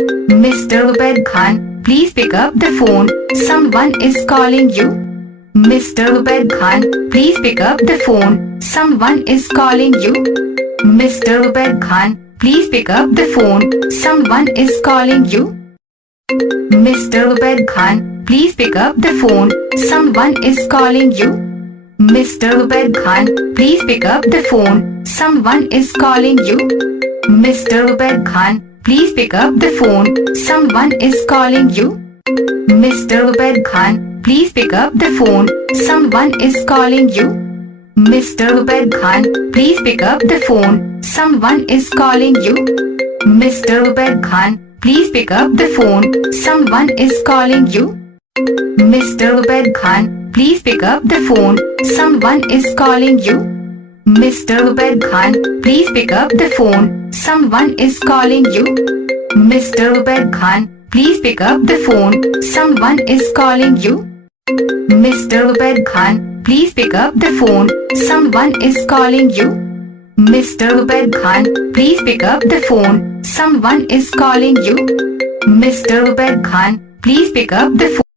Mr. Ubaid Khan, please pick up the phone. Someone is calling you. Mr. Ubaid Khan, please pick up the phone. Someone is calling you. Mr. Ubaid Khan, please pick up the phone. Someone is calling you. Mr. Ubaid Khan, please pick up the phone. Someone is calling you. Mr. Ubaid Khan, please pick up the phone. Someone is calling you. Mr. Ubaid Khan, please pick up the phone. Someone is calling you. Mr. Ubaid Khan, please pick up the phone. Someone is calling you. Mr. Ubaid Khan, please pick up the phone. Someone is calling you. Mr. Ubaid Khan, please pick up the phone. Someone is calling you. Mr. Ubaid Khan, please pick up the phone. Someone is calling you. Mr. Ubaid Khan, please pick up the phone. Someone is calling you. Mr. Ubaid Khan, please pick up the phone. Someone is calling you. Mr. Ubaid Khan, please pick up the phone. Someone is calling you. Mr. Ubaid Khan, please pick up the phone. Someone is calling you. Mr. Ubaid Khan, please pick up the phone.